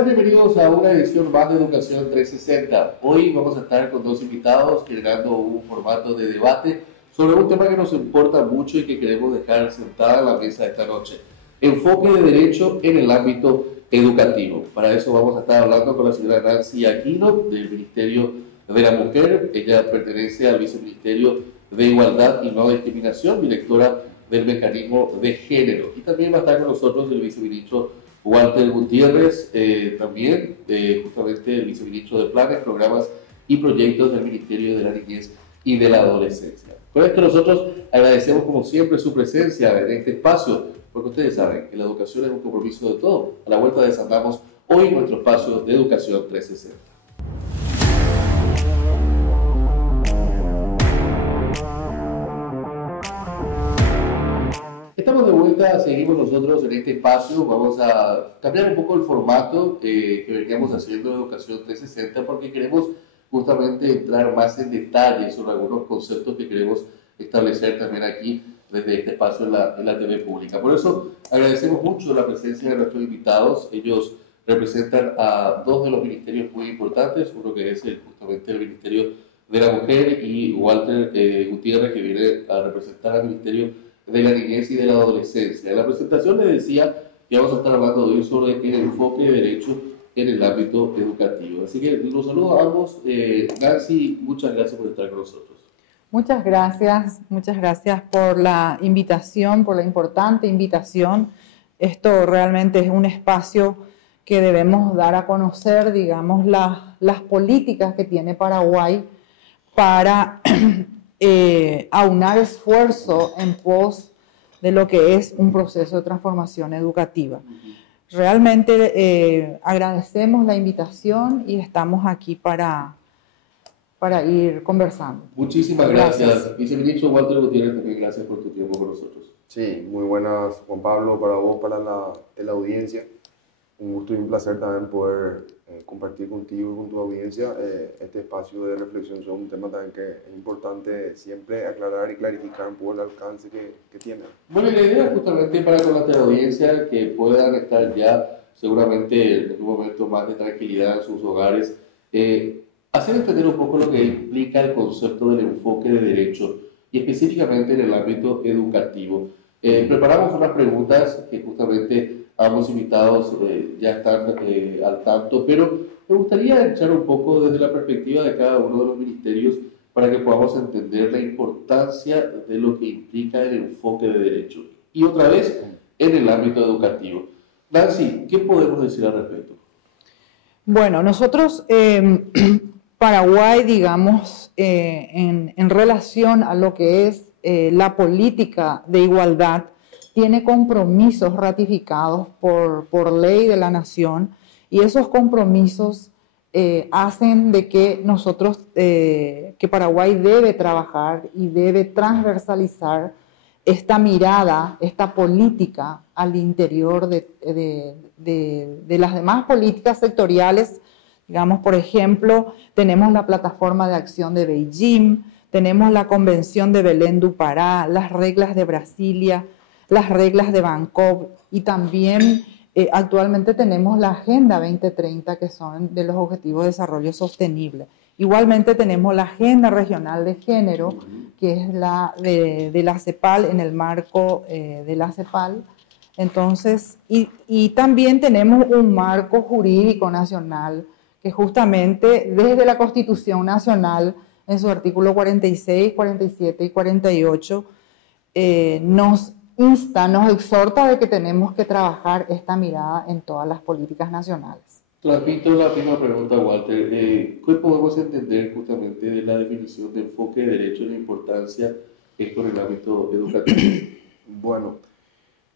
Sean bienvenidos a una edición más de Educación 360. Hoy vamos a estar con dos invitados generando un formato de debate sobre un tema que nos importa mucho y que queremos dejar sentada en la mesa esta noche. Enfoque de derecho en el ámbito educativo. Para eso vamos a estar hablando con la señora Nancy Aquino del Ministerio de la Mujer. Ella pertenece al Viceministerio de Igualdad y No Discriminación, directora del Mecanismo de Género. Y también va a estar con nosotros el viceministro Walter Gutiérrez, también justamente el viceministro de Planes, Programas y Proyectos del Ministerio de la Niñez y de la Adolescencia. Con esto nosotros agradecemos como siempre su presencia en este espacio, porque ustedes saben que la educación es un compromiso de todos. A la vuelta desandamos hoy nuestro espacio de Educación 360. Estamos de vuelta, seguimos nosotros en este espacio, vamos a cambiar un poco el formato que veníamos haciendo en Educación 360 porque queremos justamente entrar más en detalle sobre algunos conceptos que queremos establecer también aquí desde este espacio en la TV pública. Por eso agradecemos mucho la presencia de nuestros invitados. Ellos representan a dos de los ministerios muy importantes, uno que es justamente el Ministerio de la Mujer y Walter Gutiérrez, que viene a representar al Ministerio de la Niñez y de la Adolescencia. En la presentación les decía que vamos a estar hablando hoy sobre el enfoque de derecho en el ámbito educativo. Así que los saludo a ambos. Nancy, muchas gracias por estar con nosotros. Muchas gracias por la invitación, por la importante invitación. Esto realmente es un espacio que debemos dar a conocer, digamos, las políticas que tiene Paraguay para aunar esfuerzo en pos de lo que es un proceso de transformación educativa. Realmente agradecemos la invitación y estamos aquí para ir conversando. Muchísimas gracias. Viceministro Walter Gutiérrez, también gracias por tu tiempo con nosotros. Sí, muy buenas, Juan Pablo, para vos, para la audiencia. Un gusto y un placer también poder compartir contigo y con tu audiencia este espacio de reflexión sobre un tema también que es importante siempre aclarar y clarificar un poco el alcance que tiene. Bueno, la idea justamente para con la audiencia que puedan estar ya seguramente en un momento más de tranquilidad en sus hogares, hacer entender un poco lo que implica el concepto del enfoque de derecho y específicamente en el ámbito educativo. Preparamos unas preguntas que justamente ambos invitados ya están al tanto, pero me gustaría echar un poco desde la perspectiva de cada uno de los ministerios para que podamos entender la importancia de lo que implica el enfoque de derecho. Y otra vez, en el ámbito educativo. Nancy, ¿qué podemos decir al respecto? Bueno, nosotros, Paraguay, digamos, en relación a lo que es la política de igualdad, tiene compromisos ratificados por ley de la nación y esos compromisos hacen de que nosotros, que Paraguay debe trabajar y debe transversalizar esta mirada, esta política al interior de las demás políticas sectoriales. Digamos, por ejemplo, tenemos la plataforma de acción de Beijing, tenemos la Convención de Belén do Pará, las reglas de Brasilia, las reglas de Bangkok y también actualmente tenemos la Agenda 2030 que son de los Objetivos de Desarrollo Sostenible. Igualmente tenemos la Agenda Regional de Género que es la de la CEPAL en el marco de la CEPAL. Entonces, y también tenemos un marco jurídico nacional que justamente desde la Constitución Nacional en su artículo 46, 47 y 48 nos insta, nos exhorta de que tenemos que trabajar esta mirada en todas las políticas nacionales. Transmito la misma pregunta, Walter. ¿Qué podemos entender justamente de la definición de enfoque de derecho y la importancia esto en el ámbito educativo? Bueno,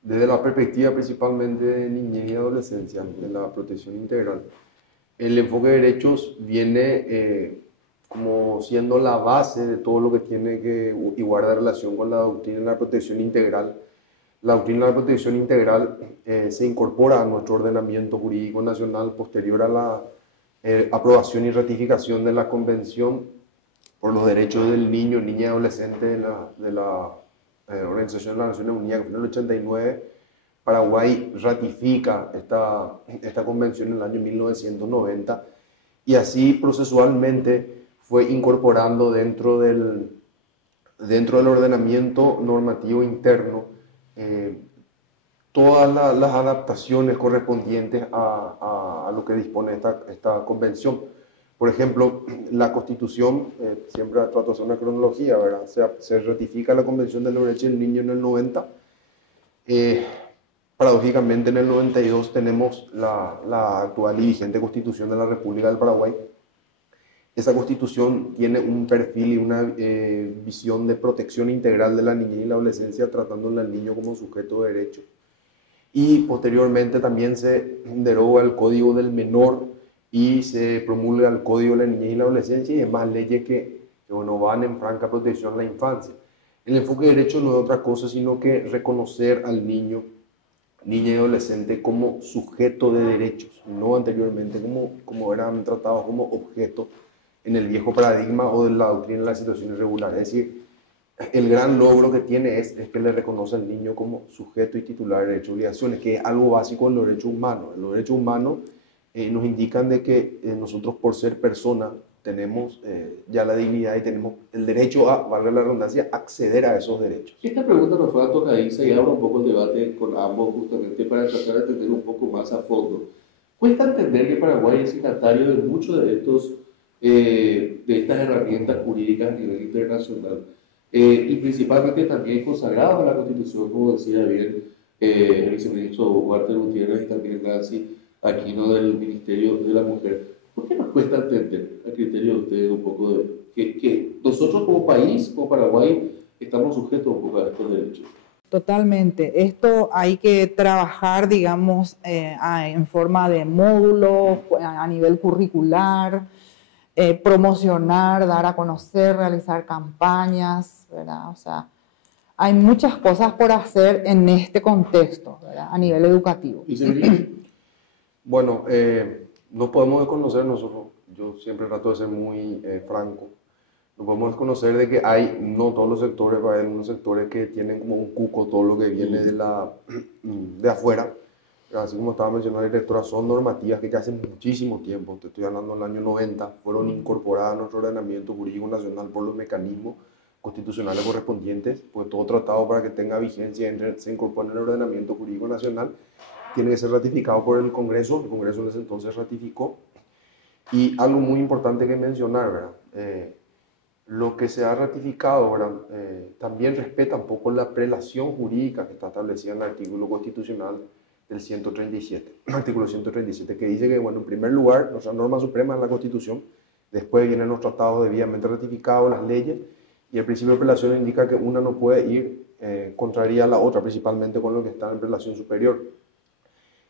desde la perspectiva principalmente de niñez y adolescencia, de la protección integral, el enfoque de derechos viene como siendo la base de todo lo que tiene que y guarda relación con la doctrina de la protección integral. La doctrina de la protección integral se incorpora a nuestro ordenamiento jurídico nacional posterior a la aprobación y ratificación de la Convención por los Derechos del Niño, Niña y Adolescente de la Organización de las Naciones Unidas, que fue en el 89, Paraguay ratifica esta convención en el año 1990 y así procesualmente fue incorporando dentro del ordenamiento normativo interno todas las adaptaciones correspondientes a lo que dispone esta convención. Por ejemplo, la Constitución, siempre trato de hacer una cronología, ¿verdad? Se ratifica la Convención de los Derechos del Niño en el 90. Paradójicamente, en el 92 tenemos la actual y vigente Constitución de la República del Paraguay. Esa Constitución tiene un perfil y una visión de protección integral de la niñez y la adolescencia, tratando al niño como sujeto de derecho. Y posteriormente también se deroga el Código del Menor y se promulga el Código de la Niñez y la Adolescencia y demás leyes que van en franca protección a la infancia. El enfoque de derecho no es otra cosa sino que reconocer al niña y adolescente como sujeto de derechos, no anteriormente como eran tratados como objeto en el viejo paradigma o de la doctrina de la situación irregular. Es decir, el gran logro que tiene es que le reconoce al niño como sujeto y titular de derechos y obligaciones, que es algo básico en los derechos humanos. Los derechos humanos nos indican de que nosotros, por ser personas, tenemos ya la dignidad y tenemos el derecho a, valga la redundancia, acceder a esos derechos. Esta pregunta nos fue tocadiza y abro un poco el debate con ambos justamente para tratar de entender un poco más a fondo. Cuesta entender que Paraguay es signatario de muchos de estas herramientas jurídicas a nivel internacional y principalmente también consagrados en la Constitución, como decía bien el viceministro Walter Gutiérrez y también Nancy Aquino del Ministerio de la Mujer. ¿Por qué nos cuesta entender, a criterio de ustedes, un poco de que nosotros como país, como Paraguay, estamos sujetos un poco a estos derechos? Totalmente. Esto hay que trabajar, digamos, en forma de módulos, a nivel curricular, promocionar, dar a conocer, realizar campañas, ¿verdad? O sea, hay muchas cosas por hacer en este contexto, ¿verdad? A nivel educativo. Bueno, no podemos desconocer nosotros, yo siempre trato de ser muy franco, no podemos desconocer de que no todos los sectores, hay algunos sectores que tienen como un cuco todo lo que viene de afuera. Así como estaba mencionando la directora, son normativas que ya hace muchísimo tiempo, te estoy hablando del año 90, fueron incorporadas a nuestro ordenamiento jurídico nacional por los mecanismos constitucionales correspondientes, pues todo tratado para que tenga vigencia se incorpora en el ordenamiento jurídico nacional, tiene que ser ratificado por el Congreso en ese entonces ratificó. Y algo muy importante que mencionar, ¿verdad? Lo que se ha ratificado, ¿verdad? También respeta un poco la prelación jurídica que está establecida en el artículo constitucional del 137, artículo 137, que dice que, bueno, en primer lugar, nuestra norma suprema es la Constitución, después vienen los tratados debidamente ratificados, las leyes, y el principio de prelación indica que una no puede ir contraria a la otra, principalmente con lo que está en prelación superior.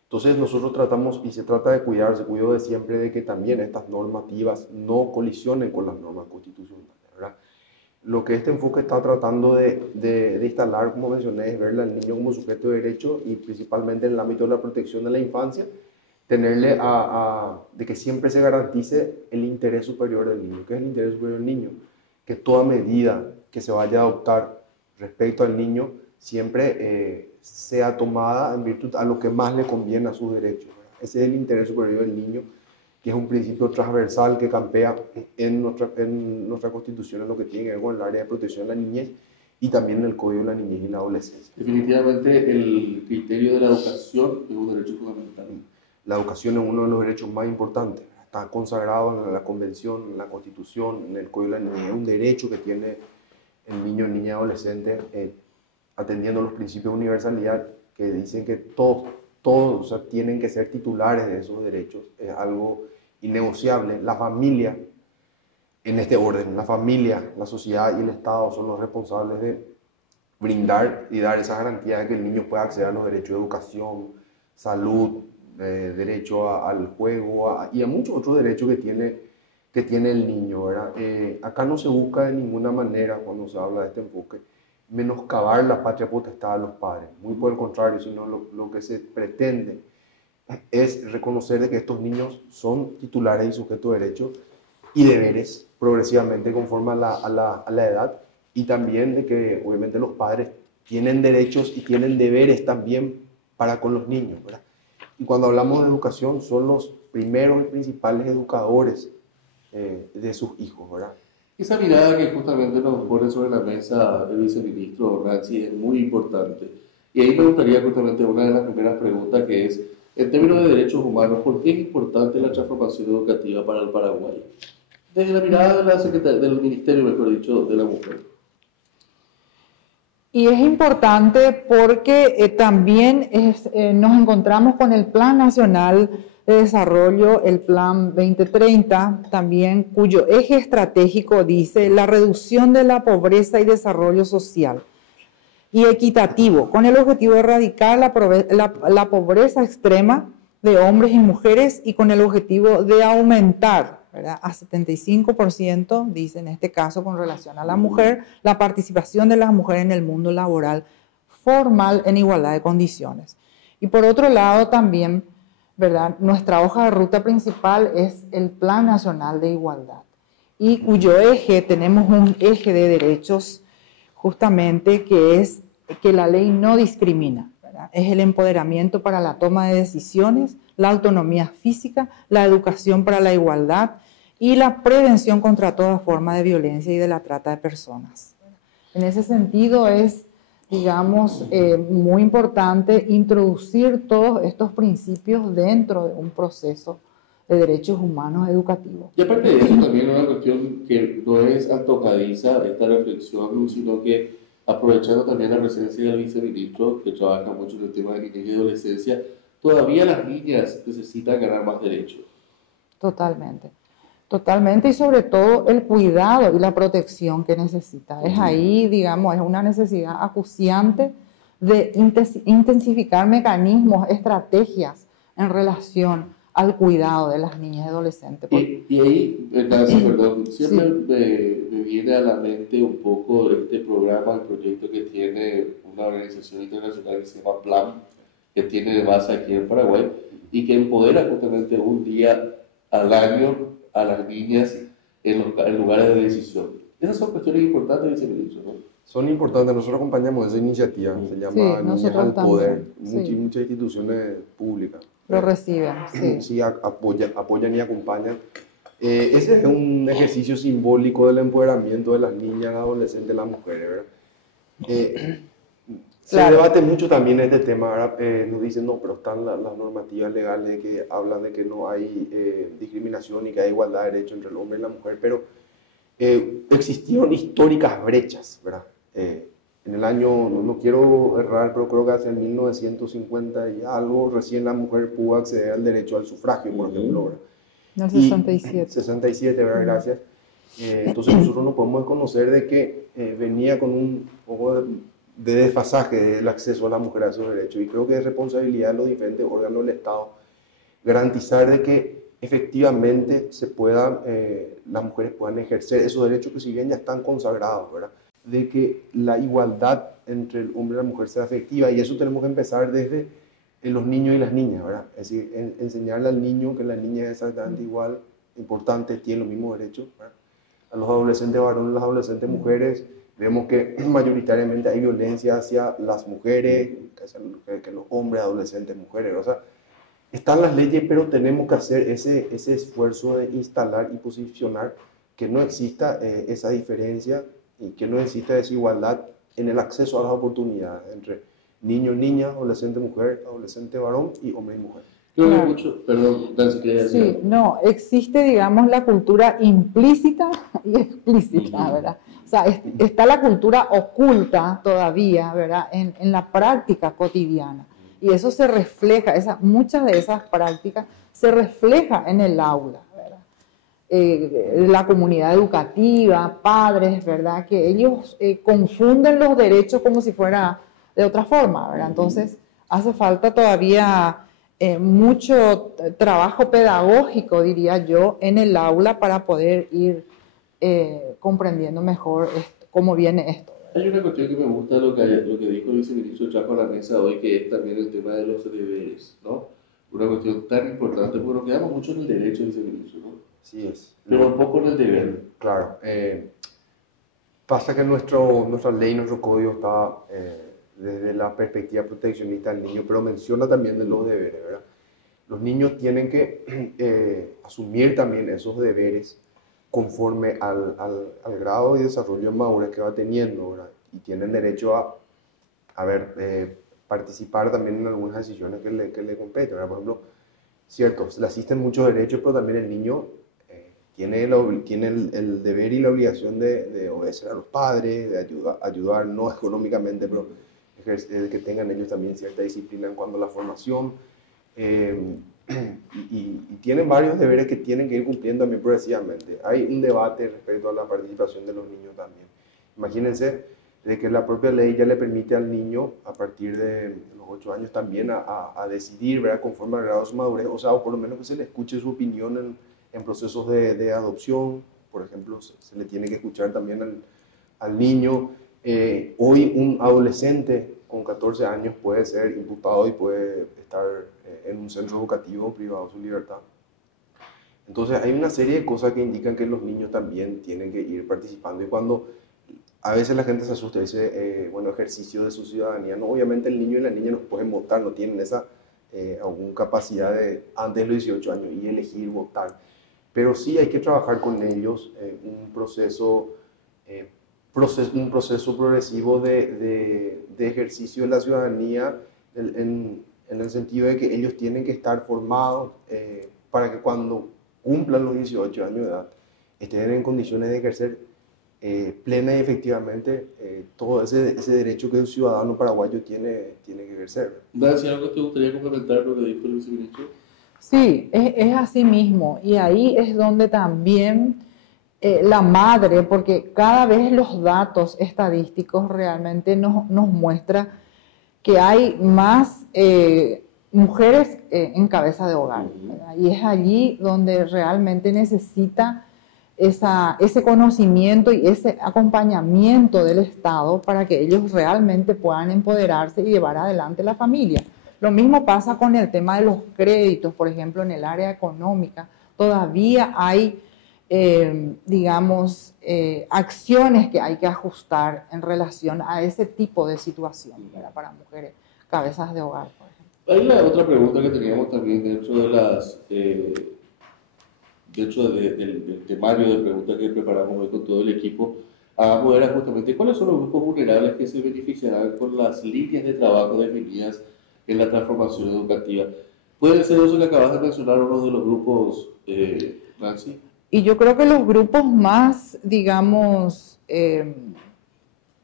Entonces nosotros tratamos, y se trata de cuidar, se cuidó de siempre de que también estas normativas no colisionen con las normas constitucionales, ¿verdad? Lo que este enfoque está tratando de instalar, como mencioné, es ver al niño como sujeto de derecho y principalmente en el ámbito de la protección de la infancia, tenerle de que siempre se garantice el interés superior del niño. ¿Qué es el interés superior del niño? Que toda medida que se vaya a adoptar respecto al niño siempre sea tomada en virtud a lo que más le conviene a sus derechos, ¿verdad? Ese es el interés superior del niño, que es un principio transversal que campea en nuestra Constitución en lo que tiene que ver con el área de protección de la niñez y también en el Código de la Niñez y la Adolescencia. Definitivamente el criterio de la educación es un derecho fundamental. La educación es uno de los derechos más importantes, está consagrado en la Convención, en la Constitución, en el Código de la Niñez, es un derecho que tiene el niño, niña y adolescente, atendiendo los principios de universalidad que dicen que todos, o sea, tienen que ser titulares de esos derechos, es algo innegociable. La familia, en este orden, la familia, la sociedad y el Estado son los responsables de brindar y dar esa garantía de que el niño pueda acceder a los derechos de educación, salud, derecho al juego y a muchos otros derechos que tiene el niño, ¿verdad? Acá no se busca de ninguna manera, cuando se habla de este enfoque, menoscabar la patria potestad de los padres. Muy por el contrario, sino lo que se pretende es reconocer de que estos niños son titulares y sujetos de derechos y deberes progresivamente conforme a la edad, y también de que obviamente los padres tienen derechos y tienen deberes también para con los niños, ¿verdad? Y cuando hablamos de educación, son los primeros y principales educadores de sus hijos, ¿verdad? Esa mirada que justamente nos pone sobre la mesa el viceministro Nancy es muy importante. Y ahí me gustaría justamente una de las primeras preguntas que es, en términos de derechos humanos, ¿por qué es importante la transformación educativa para el Paraguay? Desde la mirada de del Ministerio, mejor dicho, de la Mujer. Y es importante porque también nos encontramos con el Plan Nacional de Desarrollo, el Plan 2030, también cuyo eje estratégico dice la reducción de la pobreza y desarrollo social y equitativo, con el objetivo de erradicar la pobreza extrema de hombres y mujeres y con el objetivo de aumentar, ¿verdad?, a 75%, dice en este caso con relación a la mujer, la participación de las mujeres en el mundo laboral formal en igualdad de condiciones. Y por otro lado también, ¿verdad?, nuestra hoja de ruta principal es el Plan Nacional de Igualdad, y cuyo eje, tenemos un eje de derechos justamente que es que la ley no discrimina, ¿verdad? Es el empoderamiento para la toma de decisiones, la autonomía física, la educación para la igualdad y la prevención contra toda forma de violencia y de la trata de personas. En ese sentido es, digamos, muy importante introducir todos estos principios dentro de un proceso de derechos humanos educativos. Y aparte de eso, también una cuestión que no es antojadiza esta reflexión, sino que aprovechando también la presencia del viceministro, que trabaja mucho en el tema de niñez y adolescencia, todavía las niñas necesitan ganar más derechos. Totalmente. Totalmente, y sobre todo el cuidado y la protección que necesita. Es ahí, digamos, es una necesidad acuciante de intensificar mecanismos, estrategias en relación al cuidado de las niñas y adolescentes. Y ahí, Nancy, perdón, siempre me viene a la mente un poco este programa, el proyecto que tiene una organización internacional que se llama PLAN, que tiene de base aquí en Paraguay, y que empodera justamente un día al año a las niñas en lugares de decisión. Esas son cuestiones importantes, viceministro, ¿no? Son importantes, nosotros acompañamos esa iniciativa, se llama Niñas al Poder, muchas instituciones públicas lo reciben, sí, apoyan y acompañan. Ese es un ejercicio simbólico del empoderamiento de las niñas, adolescentes, las mujeres, ¿verdad? Se debate mucho también este tema, ¿verdad? Nos dicen, no, pero están las normativas legales que hablan de que no hay discriminación y que hay igualdad de derechos entre el hombre y la mujer, pero existieron históricas brechas, ¿verdad? En el año, no quiero errar, pero creo que hace en 1950 y algo, recién la mujer pudo acceder al derecho al sufragio, por ejemplo, ¿verdad? En el 67. 67, ¿verdad? Gracias. Entonces nosotros no podemos conocer de que venía con un poco de desfasaje del acceso a la mujer a esos derechos, y creo que es responsabilidad de los diferentes órganos del Estado garantizar de que efectivamente las mujeres puedan ejercer esos derechos que si bien ya están consagrados, ¿verdad? De que la igualdad entre el hombre y la mujer sea efectiva, y eso tenemos que empezar desde los niños y las niñas, ¿verdad? Es decir, enseñarle al niño que la niña es exactamente igual, importante, tiene los mismos derechos, ¿verdad? A los adolescentes varones, las adolescentes mujeres, vemos que mayoritariamente hay violencia hacia las mujeres, que los hombres, adolescentes, mujeres, o sea, están las leyes, pero tenemos que hacer ese esfuerzo de instalar y posicionar que no exista esa diferencia y que no exista desigualdad en el acceso a las oportunidades entre niño, niña, adolescente, mujer, adolescente, varón y hombre y mujer. Creo que mucho, perdón, Nancy, quería decir. Sí, no, existe, digamos, la cultura implícita y explícita, ¿verdad? O sea, está la cultura oculta todavía, ¿verdad?, en la práctica cotidiana. Y eso se refleja, muchas de esas prácticas se refleja en el aula, ¿verdad? La comunidad educativa, padres, ¿verdad?, que ellos confunden los derechos como si fuera de otra forma, ¿verdad? Entonces, hace falta todavía mucho trabajo pedagógico, diría yo, en el aula para poder ir comprendiendo mejor cómo viene esto. Hay una cuestión que me gusta lo que dijo el viceministro Chaco a la mesa hoy, que es también el tema de los deberes, ¿no? Una cuestión tan importante, porque nos quedamos mucho en el derecho, viceministro, ¿no? Sí es. Pero un poco en el deber. Claro. Pasa que nuestra ley, nuestro código está desde la perspectiva proteccionista del niño, pero menciona también de los deberes, ¿verdad? Los niños tienen que asumir también esos deberes conforme al grado de desarrollo de madurez que va teniendo, ¿verdad? Y tienen derecho a ver, participar también en algunas decisiones que le competen, ¿verdad? Por ejemplo, cierto, le asisten muchos derechos, pero también el niño tiene el deber y la obligación de obedecer a los padres, de ayudar no económicamente, pero que tengan ellos también cierta disciplina en cuanto a la formación. Y tienen varios deberes que tienen que ir cumpliendo también progresivamente. Hay un debate respecto a la participación de los niños también. Imagínense de que la propia ley ya le permite al niño a partir de los 8 años también a decidir, ¿verdad? Conforme al grado de su madurez, o sea, o por lo menos que se le escuche su opinión en procesos de adopción, por ejemplo, se le tiene que escuchar también al niño. Hoy un adolescente con 14 años puede ser imputado y puede estar en un centro educativo privado de su libertad. Entonces hay una serie de cosas que indican que los niños también tienen que ir participando, y cuando a veces la gente se asusta y dice, bueno, ejercicio de su ciudadanía, no, obviamente el niño y la niña no pueden votar, no tienen esa alguna capacidad de antes de los 18 años y elegir votar, pero sí hay que trabajar con ellos un proceso progresivo de ejercicio de la ciudadanía en el sentido de que ellos tienen que estar formados para que cuando cumplan los 18 años de edad estén en condiciones de ejercer plena y efectivamente todo ese derecho que el ciudadano paraguayo tiene que ejercer. Nancy, ¿algo que te gustaría complementar lo que dijo el viceministro? Sí, es así mismo, y ahí es donde también la madre, porque cada vez los datos estadísticos realmente nos muestra que hay más mujeres en cabeza de hogar, ¿verdad? Y es allí donde realmente necesita ese conocimiento y ese acompañamiento del Estado para que ellos realmente puedan empoderarse y llevar adelante la familia. Lo mismo pasa con el tema de los créditos, por ejemplo, en el área económica. Todavía hay, digamos, acciones que hay que ajustar en relación a ese tipo de situación, ¿verdad? Para mujeres cabezas de hogar, por ejemplo. Hay la otra pregunta que teníamos también dentro de del temario de preguntas que preparamos hoy con todo el equipo. Era justamente cuáles son los grupos vulnerables que se beneficiarán con las líneas de trabajo definidas en la transformación educativa. ¿Puede ser eso que acabas de mencionar uno de los grupos, Nancy? Y yo creo que los grupos más, digamos,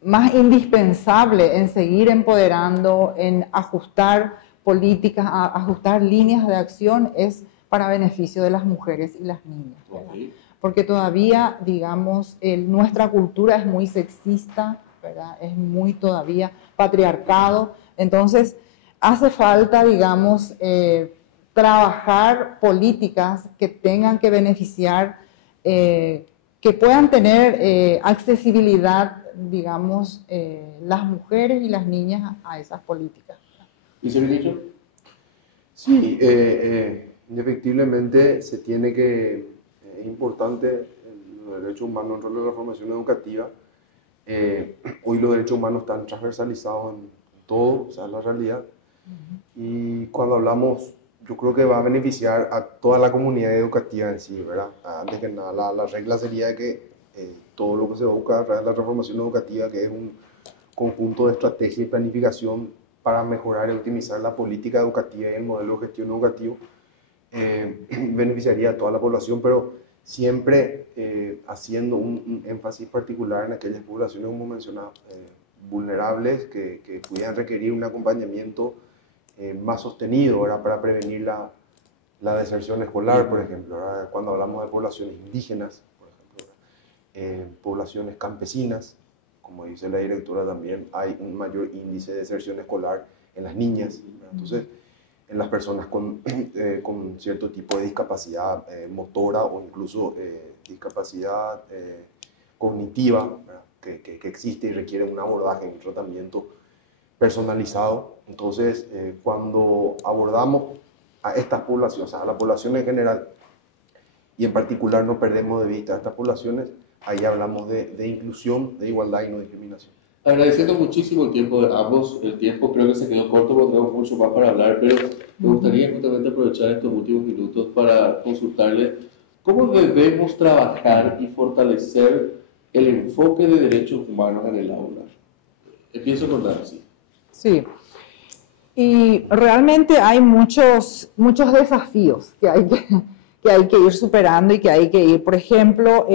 más indispensables en seguir empoderando, en ajustar políticas, ajustar líneas de acción, es para beneficio de las mujeres y las niñas, ¿verdad? Okay. Porque todavía, digamos, nuestra cultura es muy sexista, ¿verdad? Es muy todavía patriarcado. Entonces, hace falta, digamos, trabajar políticas que tengan que beneficiar, que puedan tener accesibilidad, digamos, las mujeres y las niñas a esas políticas. ¿Viceministro? Sí, indefectiblemente se tiene que, es importante los derechos humanos dentro de la formación educativa. Hoy los derechos humanos están transversalizados en todo, o sea, la realidad. Y cuando hablamos, yo creo que va a beneficiar a toda la comunidad educativa en sí, ¿verdad? Antes que nada, la regla sería que todo lo que se busca a través de la transformación educativa, que es un conjunto de estrategia y planificación para mejorar y optimizar la política educativa y el modelo de gestión educativo, beneficiaría a toda la población, pero siempre haciendo un énfasis particular en aquellas poblaciones, como mencionaba, vulnerables, que pudieran requerir un acompañamiento más sostenido, ¿verdad? Para prevenir la deserción escolar, por ejemplo, ¿verdad? Cuando hablamos de poblaciones indígenas, por ejemplo, poblaciones campesinas, como dice la directora también, hay un mayor índice de deserción escolar en las niñas, ¿verdad? Entonces, en las personas con cierto tipo de discapacidad motora o incluso discapacidad cognitiva, ¿verdad? Que existe y requiere un abordaje, un tratamiento personalizado. Entonces, cuando abordamos a estas poblaciones, a la población en general, y en particular no perdemos de vista a estas poblaciones, ahí hablamos de inclusión, de igualdad y no discriminación. Agradeciendo muchísimo el tiempo de ambos. El tiempo creo que se quedó corto porque tenemos mucho más para hablar, pero me gustaría justamente aprovechar estos últimos minutos para consultarle cómo debemos trabajar y fortalecer el enfoque de derechos humanos en el aula. Empiezo con Nancy. Sí, y realmente hay muchos desafíos que hay que ir superando y que hay que ir, por ejemplo,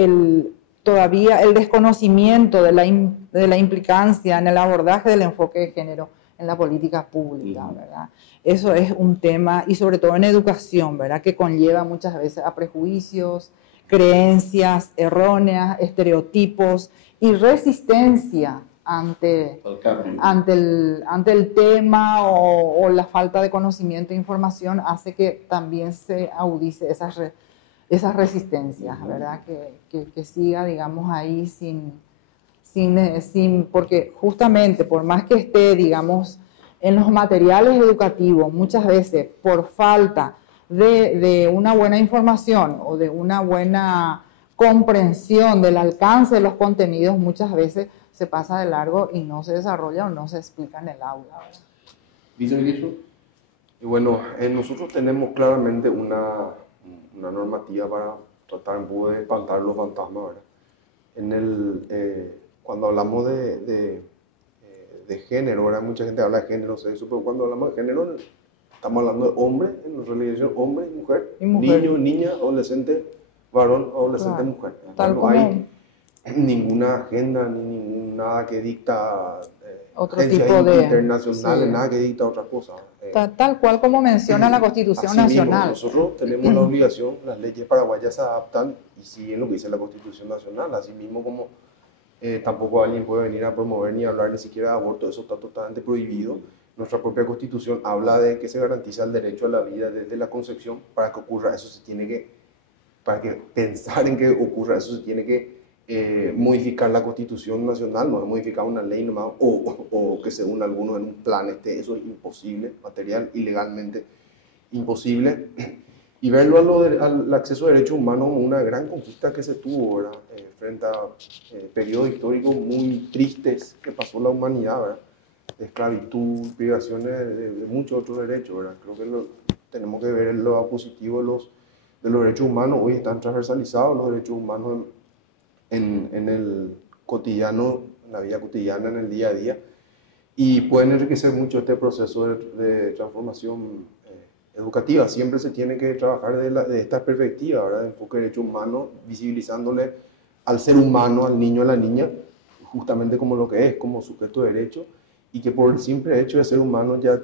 todavía el desconocimiento de la implicancia en el abordaje del enfoque de género en la política pública, ¿verdad? Eso es un tema, y sobre todo en educación, ¿verdad? Que conlleva muchas veces a prejuicios, creencias erróneas, estereotipos y resistencia ante el tema o la falta de conocimiento e información hace que también se agudice esas resistencias, ¿verdad? Que siga, digamos, ahí porque justamente por más que esté, digamos, en los materiales educativos, muchas veces por falta de una buena información o de una buena comprensión del alcance de los contenidos, muchas veces se pasa de largo y no se desarrolla o no se explica en el aula. ¿Viceministro? Y bueno, nosotros tenemos claramente una normativa para tratar un poco de espantar los fantasmas, ¿verdad? Cuando hablamos de género, ¿verdad? Mucha gente habla de género, sexo, pero cuando hablamos de género estamos hablando de hombre, en nuestra religión, hombre y mujer, niño, niña, adolescente, varón, adolescente, claro. mujer. Tal no como hay ninguna agenda ni nada que dicta otro tipo de internacionales, nada que dicta otra cosa. Tal cual como menciona la Constitución así Nacional. Mismo, nosotros tenemos la obligación, las leyes paraguayas se adaptan y siguen lo que dice la Constitución Nacional, así mismo como tampoco alguien puede venir a promover ni hablar ni siquiera de aborto, eso está totalmente prohibido. Nuestra propia Constitución habla de que se garantiza el derecho a la vida desde la concepción. Para que ocurra eso se tiene que, para que pensar en que ocurra eso se tiene que modificar la Constitución Nacional, no es modificar una ley nomás, o que según algunos en un plan eso es imposible, material y legalmente imposible. Y verlo al acceso a derechos humanos como una gran conquista que se tuvo, ¿verdad? Frente a periodos históricos muy tristes que pasó la humanidad, ¿verdad? De esclavitud, privaciones de muchos otros derechos, ¿verdad? Creo que tenemos que ver el lado positivo de los derechos humanos. Hoy están transversalizados los derechos humanos en el cotidiano, en la vida cotidiana, en el día a día, y pueden enriquecer mucho este proceso de transformación educativa. Siempre se tiene que trabajar de esta perspectiva, ¿verdad? De enfoque de derechos humanos, visibilizándole al ser humano, al niño, a la niña, justamente como lo que es, como sujeto de derecho, y que por el simple hecho de ser humano ya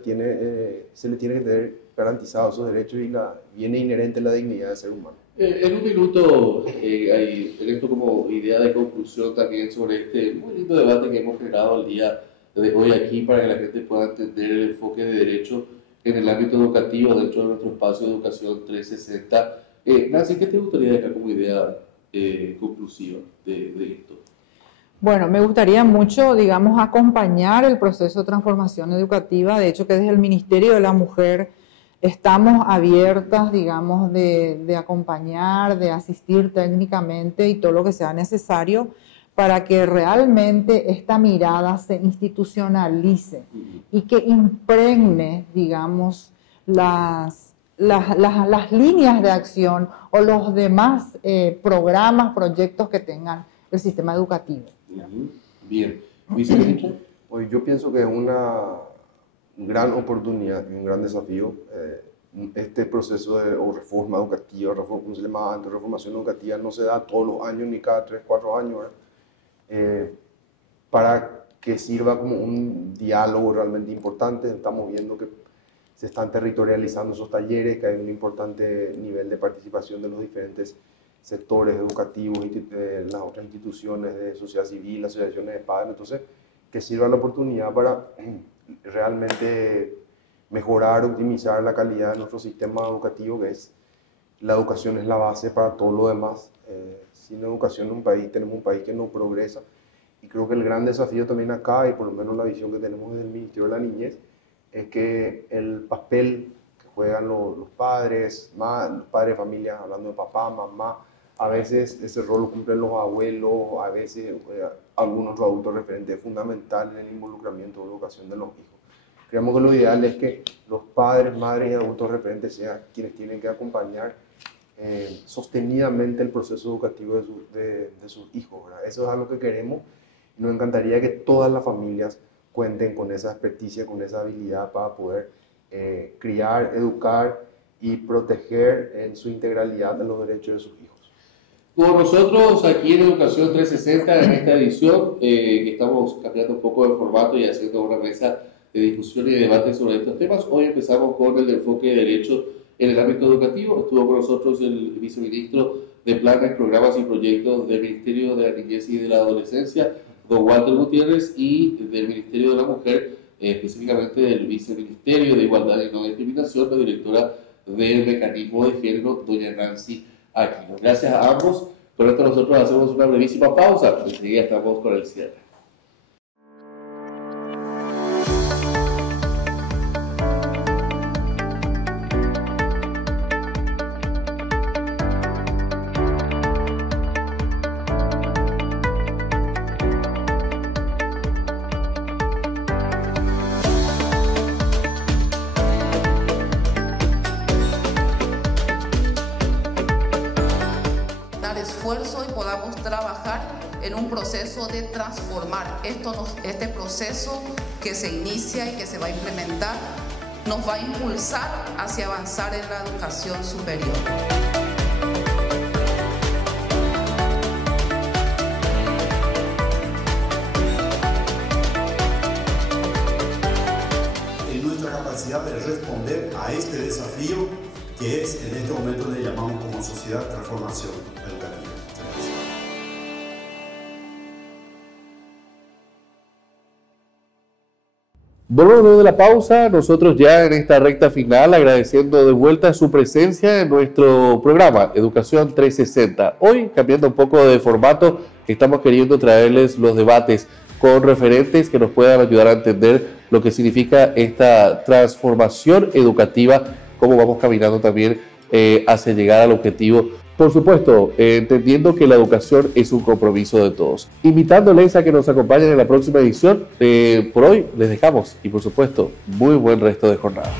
se le tiene que tener garantizados esos derechos y viene inherente la dignidad de ser humano. En un minuto, en esto como idea de conclusión también sobre este muy lindo debate que hemos generado el día de hoy aquí para que la gente pueda entender el enfoque de derecho en el ámbito educativo dentro de nuestro espacio de Educación 360. Nancy, ¿qué te gustaría dejar como idea conclusiva de esto? Bueno, me gustaría mucho, digamos, acompañar el proceso de transformación educativa. De hecho, que desde el Ministerio de la Mujer estamos abiertas, digamos, de acompañar, de asistir técnicamente y todo lo que sea necesario para que realmente esta mirada se institucionalice y que impregne, digamos, las líneas de acción o los demás programas, proyectos que tengan el sistema educativo. Bien. ¿Viceministro? Hoy yo pienso que es una gran oportunidad y un gran desafío este proceso de reforma educativa, ¿cómo se llama antes? Reformación educativa no se da todos los años ni cada 3, 4 años, para que sirva como un diálogo realmente importante. Estamos viendo que se están territorializando esos talleres, que hay un importante nivel de participación de los diferentes sectores educativos, las otras instituciones de sociedad civil, las asociaciones de padres. Entonces, que sirva la oportunidad para realmente mejorar, optimizar la calidad de nuestro sistema educativo, que es la educación es la base para todo lo demás. Sin educación en un país, tenemos un país que no progresa. Y creo que el gran desafío también acá, y por lo menos la visión que tenemos del Ministerio de la Niñez, es que el papel que juegan los padres de familia, hablando de papá, mamá, A veces ese rol lo cumplen los abuelos, a veces algún otro adulto referente. Es fundamental en el involucramiento o educación de los hijos. Creemos que lo ideal es que los padres, madres y adultos referentes sean quienes tienen que acompañar sostenidamente el proceso educativo de sus hijos, ¿verdad? Eso es algo que queremos y nos encantaría que todas las familias cuenten con esa experticia, con esa habilidad para poder criar, educar y proteger en su integralidad de los derechos de sus hijos. Con nosotros aquí en Educación 360, en esta edición, que estamos cambiando un poco de formato y haciendo una mesa de discusión y de debate sobre estos temas. Hoy empezamos con el enfoque de derecho en el ámbito educativo. Estuvo con nosotros el viceministro de Planes, Programas y Proyectos del Ministerio de la Niñez y de la Adolescencia, don Walter Gutiérrez, y del Ministerio de la Mujer, específicamente del Viceministerio de Igualdad y No Discriminación, la directora del Mecanismo de Género, doña Nancy Aquino. Gracias a ambos. Por esto nosotros hacemos una brevísima pausa. Enseguida estamos con el cierre. Esfuerzo y podamos trabajar en un proceso de transformar. Este proceso que se inicia y que se va a implementar nos va a impulsar hacia avanzar en la educación superior. En nuestra capacidad de responder a este desafío que es en este momento le llamamos como sociedad transformación educativa. Volvemos de la pausa, nosotros ya en esta recta final agradeciendo de vuelta su presencia en nuestro programa Educación 360. Hoy, cambiando un poco de formato, estamos queriendo traerles los debates con referentes que nos puedan ayudar a entender lo que significa esta transformación educativa, cómo vamos caminando también hacia llegar al objetivo. Por supuesto, entendiendo que la educación es un compromiso de todos. Invitándoles a que nos acompañen en la próxima edición. Por hoy les dejamos y por supuesto, muy buen resto de jornada.